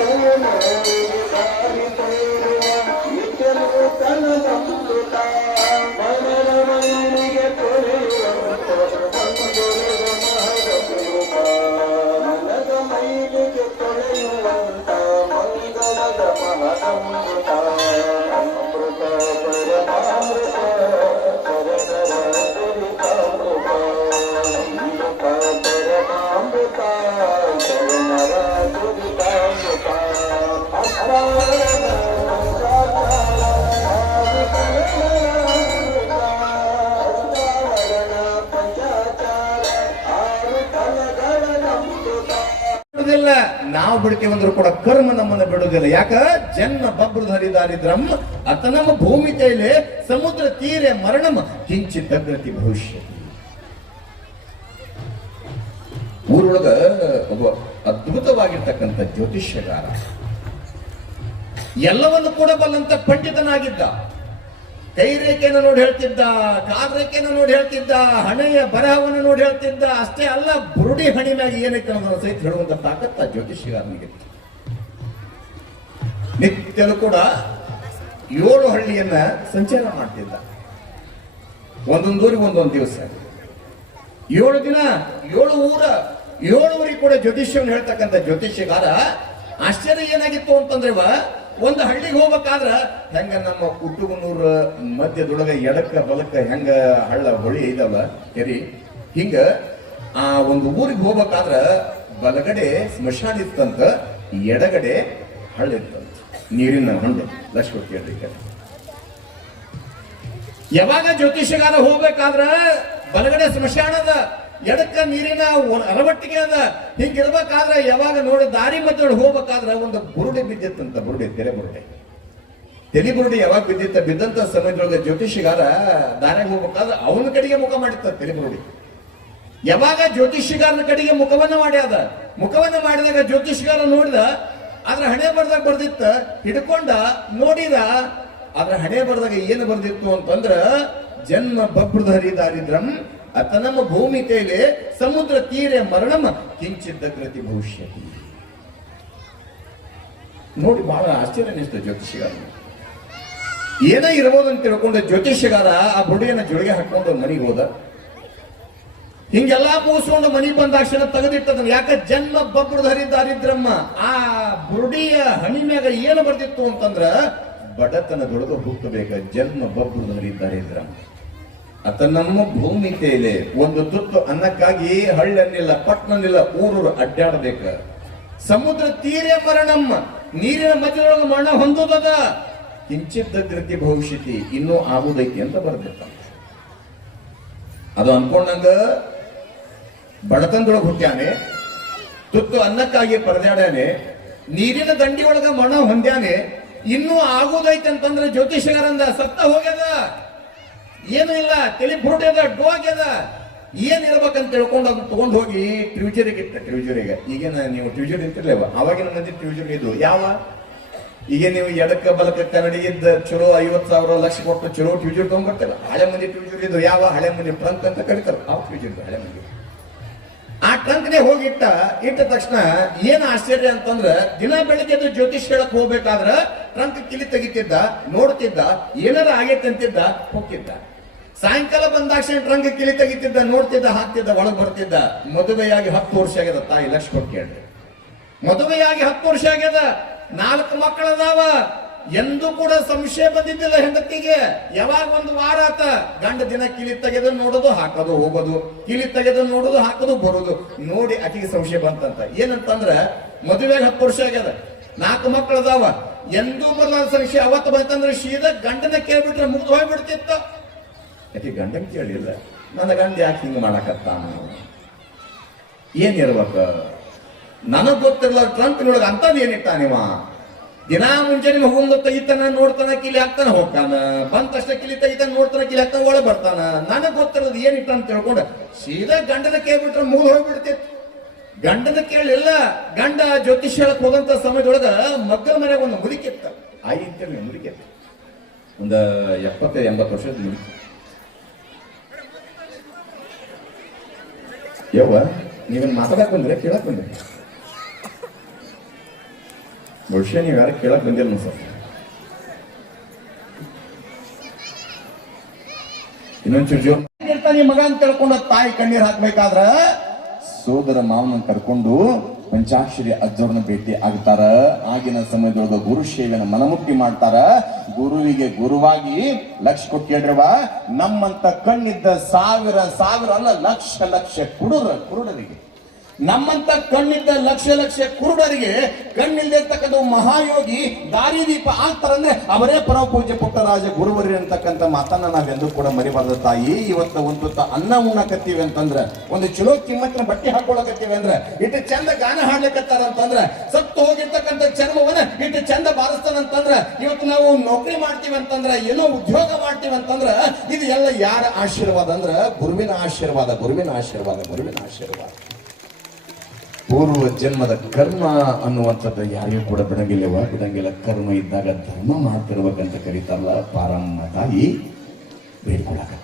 يطيرون بقار طيرها مثل ನಾವು ಬಿಡ್ತೀವಂದ್ರು ಕೂಡ ಕರ್ಮ ನಮ್ಮನ್ನು ಬಿಡುವುದಿಲ್ಲ. ಯಾಕ? ಜನ್ಮ ಬಬ್ರು ಧರಿದಾರಿದ್ರಂ ಅತ ನಮ್ಮ ಭೂಮಿ ತೈಲೆ ಸಮುದ್ರ ತೀರೆ ಮರಣಮ ಕಿಂಚಿತ್ ಅಗ್ರತಿ ಭವಿಷ್ಯ. ಊರೊಳಗ ಒಬ್ಬ ಅದ್ಭುತವಾಗಿರ್ತಕ್ಕಂಥ ಜ್ಯೋತಿಷ್ಯಗಾರ. ಎಲ್ಲವನ್ನು ಕೂಡ ಬಲ್ಲಂತ ಪಂಡಿತನಾಗಿದ್ದ. ಕೈ ರೇಖೆಯನ್ನು ನೋಡಿ ಹೇಳ್ತಿದ್ದ ಕಾಲ್ ರೇಖೆಯನ್ನು ನೋಡಿ ಹೇಳ್ತಿದ್ದ ಹಣೆಯ ಬರಹವನ್ನು ನೋಡಿ ಹೇಳ್ತಿದ್ದ ಅಷ್ಟೇ ಅಲ್ಲ ಬುರುಡಿ ಹಣಿ ಮ್ಯಾಗ ಏನಕ್ಕೆ ಅನ್ನೋದನ್ನ ಸಹಿತ ಹೇಳುವಂತ ತಾಕತ್ತ ಜ್ಯೋತಿಷಿಗಾರನಿಗೆ. ನಿತ್ಯನು ಕೂಡ ಏಳು ಹಳ್ಳಿಯನ್ನ ಸಂಚಾರ ಮಾಡ್ತಿದ್ದ. ಒಂದೊಂದೂರಿಗೆ ಒಂದೊಂದು ದಿವಸ. ಏಳು ದಿನ ಏಳು ಊರ ಊರಿಗೆ ಕೂಡ ಜ್ಯೋತಿಷ್ಯವನ್ನು ಹೇಳ್ತಕ್ಕಂಥ ಜ್ಯೋತಿಷ್ಯಗಾರ ಆಶ್ಚರ್ಯ ಏನಾಗಿತ್ತು ಅಂತಂದ್ರೆ ಇವ, ಒಂದು ಹಳ್ಳಿಗೆ ಹೋಗ್ಬೇಕಾದ್ರ ಹೆಂಗ ನಮ್ಮ ಕುಟುಂಬನೂರ ಮಧ್ಯದೊಳಗ ಎಡಕ್ಕ ಬಲಕ್ಕ ಹೆಂಗ ಹಳ್ಳ ಹೊಳಿ ಇದಾವ ಕೆರಿ ಹಿಂಗ, ಆ, ಒಂದು ಊರಿಗೆ ಹೋಗ್ಬೇಕಾದ್ರ ಬಲಗಡೆ ಸ್ಮಶಾನ ಇತ್ತಂತ, ಎಡಗಡೆ ಹಳ್ಳ ಇತ್ತಂತ. ನೀರಿನ ಹೊಂಡೆ ಲಕ್ಷ್ಮತಿ ಹೇಳಿ ಯಾವಾಗ ಜ್ಯೋತಿಷಗಾರ ಹೋಗ್ಬೇಕಾದ್ರ ಬಲಗಡೆ ಸ್ಮಶಾನದ ಎಡಕ್ಕ ನೀರಿನ ಅರವಟ್ಟಿಗೆ ಅದ. ಹಿಂಗಿರ್ಬೇಕಾದ್ರೆ ಯಾವಾಗ ನೋಡಿ ದಾರಿ ಮಧ್ಯೆ ಹೋಗ್ಬೇಕಾದ್ರೆ ಒಂದು ಬುರುಡೆ ಬಿದ್ದಿತ್ತಂತ ಬುರುಡೆ, ತೆರೆ ಬುರುಡೆ. ತೆಲಿ ಬುರುಡೆ ಯಾವಾಗ ಬಿದ್ದಿತ್ತ? ಬಿದ್ದಂತ ಸಮಯದೊಳಗೆ ಜ್ಯೋತಿಷಿಗಾರ ದಾರಿಗೆ ಹೋಗ್ಬೇಕಾದ್ರೆ ಅವನ ಕಡೆಗೆ ಮುಖ ಮಾಡಿತ್ತ ತೆಲಿ ಬುರುಡಿ. ಯಾವಾಗ ಜ್ಯೋತಿಷಿಗಾರನ ಕಡೆಗೆ ಮುಖವನ್ನ ಮಾಡ್ಯಾದ ಮುಖವನ್ನ ಮಾಡಿದಾಗ ಜ್ಯೋತಿಷಿಗಾರ ನೋಡಿದ ಆದ್ರೆ ಹಣೆ ಬರ್ದಾಗ ಬರ್ದಿತ್ತ, ಹಿಡ್ಕೊಂಡ, ನೋಡಿದ ಆದ್ರೆ ಹಣೆ ಬರ್ದಾಗ ಏನು ಬರ್ದಿತ್ತು ಅಂತಂದ್ರ ಜನ್ಮ ಬಬ್ರಧರಿ ದಾರಿದ್ರಂ ಅತ ನಮ್ಮ ಭೂಮಿ ತೇಲೆ ಸಮುದ್ರ ತೀರೆ ಮರಣಮ ಕಿಂಚಿದ್ದ ಕೃತಿ ಭವಿಷ್ಯ ನೋಡಿ ಬಹಳ ಆಶ್ಚರ್ಯ ಅನಿಸ್ತು ಜ್ಯೋತಿಷಿಗಾರ ಏನೇ ಇರ್ಬೋದು ಅಂತ ತಿಳ್ಕೊಂಡು ಜ್ಯೋತಿಷ್ಯಗಾರ ಆ ಬುಡಿಯನ್ನ ಜೊಳಗೆ ಹಾಕೊಂಡು ಮನೆಗೆ ಹೋದ. ಹಿಂಗೆಲ್ಲಾ ಮುಗಿಸ್ಕೊಂಡು ಮನಿ ಬಂದಾಕ್ಷಣ ತೆಗೆದಿಟ್ಟದನ್ನ ಯಾಕ ಜನ್ಮ ಬಬ್ರು ದಾರಿದ್ರಮ್ಮ ಆ ಬುರುಡಿಯ ಹಣಿ ಮ್ಯಾಗ ಏನು ಬರ್ತಿತ್ತು ಅಂತಂದ್ರ ಬಡತನ ಬಡತನದೊಳಗೆ ಹುಟ್ಟಬೇಕ ಜನ್ಮ ಬಬ್ರು ದಾರಿದ್ರಮ್ಮ ಅತ ನಮ್ಮ ಭೂಮಿ ತೇಲೆ ಒಂದು ತುತ್ತು ಅನ್ನಕ್ಕಾಗಿ ಹಳ್ಳನ್ನಿಲ್ಲ, ಪಟ್ಟಣನಿಲ್ಲ ಊರೂರು ಅಡ್ಡಾಡಬೇಕ. ಸಮುದ್ರ ತೀರೆ ಮರಣಮ್ಮ, ನೀರಿನ ಮಧ್ಯದೊಳಗೆ ಮರಣ ಹೊಂದೋದದ. ಕಿಂಚಿತ್ತ ಕೃತಿ ಭವಿಷ್ಯತಿ ಇನ್ನೂ ಆಗುದೈತಿ ಅಂತ ಬರ್ಬೇಕ ಅದು ಅನ್ಕೊಂಡಂಗ ಬಡತನದೊಳಗೆ ಹುಟ್ಟ್ಯಾನೆ, ತುತ್ತು ಅನ್ನಕ್ಕಾಗಿ ಪರದಾಡ್ಯಾನೆ, ನೀರಿನ ದಂಡಿಯೊಳಗ ಮರಣ ಹೊಂದ್ಯಾನೆ, ಇನ್ನೂ ಆಗೋದೈತೆ ಅಂತಂದ್ರೆ ಜ್ಯೋತಿಷಗರಂದ ಸತ್ತ ಹೋಗ್ಯದ. ಏನು ಇಲ್ಲ ತಲೆ ಅದ ಡೋಗ್ಯದ ಏನ್ ಇರ್ಬೇಕಂತ ತಿಳ್ಕೊಂಡು ಅದನ್ನ ತಗೊಂಡು ಹೋಗಿ ಟ್ಯೂಜರಿಗೆ ಇಟ್ಟ ಟ್ಯೂಜರಿಗೆ ಈಗೇನ ನೀವು ಟ್ಯೂಜರ್ ಇರ್ತಿರ್ಲೇವ ಅವಾಗಿನ ನದಿ ಟ್ಯೂಜರ್ ಇದು. ಯಾವ? ಈಗ ನೀವು ಎಡಕ್ಕ ಬಲಕ್ಕ ಕನ್ನಡಿಗಿದ್ದ ಚಲೋ ಐವತ್ತು ಸಾವಿರ ಲಕ್ಷ ಕೊಟ್ಟು ಚಲೋ ಟ್ಯೂಜರ್ ತಗೊಂಡ್ಬರ್ತಾರ? ಹಳೆ ಮಂದಿ ಟ್ಯೂಜರ್ ಇದು. ಯಾವ? ಹಳೆ ಮಂದಿ ಟ್ರಂಕ್ ಅಂತ ಕರೀತಾರ. ಆ ಟ್ಯೂಜರ್ ಹಳೆ ಮಂದಿ. ಆ ಟ್ರಂಕ್ನೇ ಹೋಗಿಟ್ಟ, ಇಟ್ಟ ತಕ್ಷಣ ಏನ್ ಆಶ್ಚರ್ಯ ಅಂತಂದ್ರ, ದಿನ ಬೆಳಿಗ್ಗೆ ಎದ್ದು ಜ್ಯೋತಿಷ್ ಹೇಳಕ್ ಹೋಗ್ಬೇಕಾದ್ರ ಟ್ರಂಕ್ ಕಿಲಿ ತೆಗಿತಿದ್ದ, ನೋಡ್ತಿದ್ದ, ಏನಾರ ಆಗೈತೆ ಅಂತಿದ್ದ ಹೋಗ್ತಿದ್ದ ಸಾಯಂಕಾಲ ಬಂದಾಕ್ಷಣ ರಂಗ ಕಿಲಿ ತೆಗಿತಿದ್ದ ನೋಡ್ತಿದ್ದ, ಹಾಕ್ತಿದ್ದ, ಒಳಗೆ ಬರ್ತಿದ್ದ, ಮದುವೆಯಾಗಿ ಹತ್ತು ವರ್ಷ ಆಗ್ಯದ ತಾಯಿ ಲಕ್ಷ ಕೊಟ್ಟು ಕೇಳ್ರಿ. ಮದುವೆಯಾಗಿ ಹತ್ತು ವರ್ಷ ಆಗ್ಯದ, ನಾಲ್ಕು ಮಕ್ಕಳದಾವ ಎಂದು ಕೂಡ ಸಂಶಯ ಬಂದಿದ್ದಿಲ್ಲ ಹೆಂಡತಿಗೆ. ಯಾವಾಗ ಒಂದು ವಾರ ಆತ, ಗಂಡ ದಿನ ಕಿಲಿ ತೆಗೆದು ನೋಡೋದು, ಹಾಕೋದು, ಹೋಗೋದು. ಕಿಲಿ ತೆಗೆದು ನೋಡೋದು, ಹಾಕೋದು, ಬರೋದು. ನೋಡಿ ಅತಿಗೆ ಸಂಶಯ ಬಂತಂತ. ಏನಂತಂದ್ರೆ ಮದುವೆಗೆ ಹತ್ತು ವರ್ಷ ಆಗ್ಯದ, ನಾಲ್ಕು ಮಕ್ಕಳದಾವ ಎಂದೂ ಬರಲಾರ ಸಂಶಯ ಅವತ್ತು ಬಂತಂದ್ರೆ ಶೀದ ಗಂಡನ ಕೇಳ್ಬಿಟ್ರೆ ಮುಗ್ದು ಹೋಗ್ಬಿಡ್ತಿತ್ತ. ಆಕೆ ಗಂಡನ್ ಕೇಳಿಲ್ಲ? ನನ್ನ ಗಂಡ ಯಾಕೆ ಹಿಂಗೆ ಮಾಡಕತ್ತಾನ? ಏನಿರ್ಬೇಕ ನನಗೆ ಗೊತ್ತಿರಲ್ಲ ಟ್ರಂಕ್ನೊಳಗೆ ಅಂತದ್ ಏನಿಟ್ಟಾನಿವ ದಿನಾ ಮುಂಚೆನೆ ಗೊತ್ತ ತೆಗಿತಾನ, ನೋಡ್ತಾನ, ಕಿಲಿ ಹಾಕ್ತಾನ, ಹೋಗ್ತಾನ. ಬಂದ ತಕ್ಷಣ ಕಿಲಿ ತೆಗಿತಾನ, ನೋಡ್ತಾನ, ಕಿಲಿ ಹಾಕ್ತಾನ, ಒಳಗ್ ಬರ್ತಾನ. ನನಗೆ ಗೊತ್ತಿರೋದು ಏನಿಟ್ಟ ಅಂತ ತಿಳ್ಕೊಂಡು ಸೀದಾ ಗಂಡನ ಕೇಳ್ಬಿಟ್ರೆ ಮುಗಿದು ಹೋಗ್ಬಿಡ್ತಿತ್ತು ಗಂಡನ ಕೇಳಿಲ್ಲ ಗಂಡ ಜ್ಯೋತಿಷ್ಯ ಹೇಳಕ್ ಹೋದಂತ ಸಮಯದೊಳಗ ಮಗ್ಗಲ ಮನೆಯಾಗ ಒಂದು ಮುದುಕಿತ್ತ ಆಯಿ ಅಂತೇಳಿ ಮುದುಕಿತ್ತ ಒಂದ ಎಪ್ಪತ್ತ ಎಂಬತ್ತು ವರ್ಷದ ಯವ್ವ, ನೀವೇನ್ ಮಾತಾಡಕ್ ಬಂದ್ರೆ? ಕೇಳಕ್ ಬಂದ್ರಿ? ಬಹುಶಃ ನೀವು ಯಾರು ಕೇಳಕ್ ಬಂದಿಲ್ಲ ಸರ್ ಇನ್ನೊಂದ್ ಚೂರು ಇರ್ತಾನೆ ಮಗ ಅಂತ ತಿಳ್ಕೊಂಡು ತಾಯಿ ಕಣ್ಣೀರ್ ಹಾಕ್ಬೇಕಾದ್ರ ಸೋದರ ಮಾವನ ಕರ್ಕೊಂಡು ಪಂಚಾಕ್ಷರಿ ಅಜ್ಜವ್ರನ್ನ ಭೇಟಿ ಆಗ್ತಾರ. ಆಗಿನ ಸಮಯದೊಳಗ ಗುರು ಸೇವೆನ ಮನಮುಟ್ಟಿ ಮಾಡ್ತಾರ. ಗುರುವಿಗೆ ಗುರುವಾಗಿ ಲಕ್ಷ ಕೊಟ್ಟು ಕೇಳ್ರವ ನಮ್ಮಂತ ಕಣ್ಣಿದ್ದ ಸಾವಿರ ಸಾವಿರ ಅಲ್ಲ, ಲಕ್ಷ ಲಕ್ಷ ಕುಡುರ ಕುರುಡರಿಗೆ. ನಮ್ಮಂತ ಕಣ್ಣಿದ್ದ ಲಕ್ಷ ಲಕ್ಷ ಕುರುಡರಿಗೆ ಕಣ್ಣಿಲ್ದಿರ್ತಕ್ಕಂಥ ಮಹಾಯೋಗಿ ದಾರಿದೀಪ ಆಗ್ತಾರಂದ್ರೆ ಅವರೇ ಪರಮ ಪೂಜ್ಯ ಪುಟ್ಟರಾಜ ಗುರುವರಿ ಅಂತಕ್ಕಂಥ ಮಾತನ್ನ ನಾವೆಂದೂ ಕೂಡ ಮರಿಬಾರ್ದ ತಾಯಿ. ಇವತ್ತ ಒಂದು ಅನ್ನ ಉಣ್ಣಕತ್ತೀವಿ ಅಂತಂದ್ರೆ, ಒಂದು ಚಲೋ ಕಿಮ್ಮತ್ತಿನ ಬಟ್ಟೆ ಹಾಕೊಳಕತ್ತೀವಿ ಅಂದ್ರೆ, ಇಟ್ಟು ಚಂದ ಗಾನ ಹಾಡ್ಲಿಕತ್ತಾರ ಅಂತಂದ್ರೆ, ಸತ್ತು ಹೋಗಿರ್ತಕ್ಕಂಥ ಚರ್ಮವನ್ನ ಇಟ್ಟು ಚಂದ ಬಾರಿಸ್ತಾನಂತಂದ್ರೆ ಇವತ್ತು ನಾವು ನೌಕರಿ ಮಾಡ್ತೀವಿ ಅಂತಂದ್ರೆ, ಏನೋ ಉದ್ಯೋಗ ಮಾಡ್ತೀವಿ ಅಂತಂದ್ರ, ಇದು ಎಲ್ಲ ಯಾರ ಆಶೀರ್ವಾದ ಅಂದ್ರ ಗುರುವಿನ ಆಶೀರ್ವಾದ ಗುರುವಿನ ಆಶೀರ್ವಾದ ಗುರುವಿನ ಆಶೀರ್ವಾದ. ಪೂರ್ವ ಜನ್ಮದ ಕರ್ಮ ಅನ್ನುವಂಥದ್ದು ಯಾರಿಗೂ ಕೂಡ ಬಿಡಂಗಿಲ್ಲವ. ಬಿಡಂಗಿಲ್ಲ, ಕರ್ಮ ಇದ್ದಾಗ ಧರ್ಮ ಮಾಡ್ತಿರ್ಬೇಕಂತ ಕರೀತಾರಲ್ಲ ಪಾರಮ್ಮ ತಾಯಿ ಬೇಡ್ಕೊಳಕತ್ತಾಳ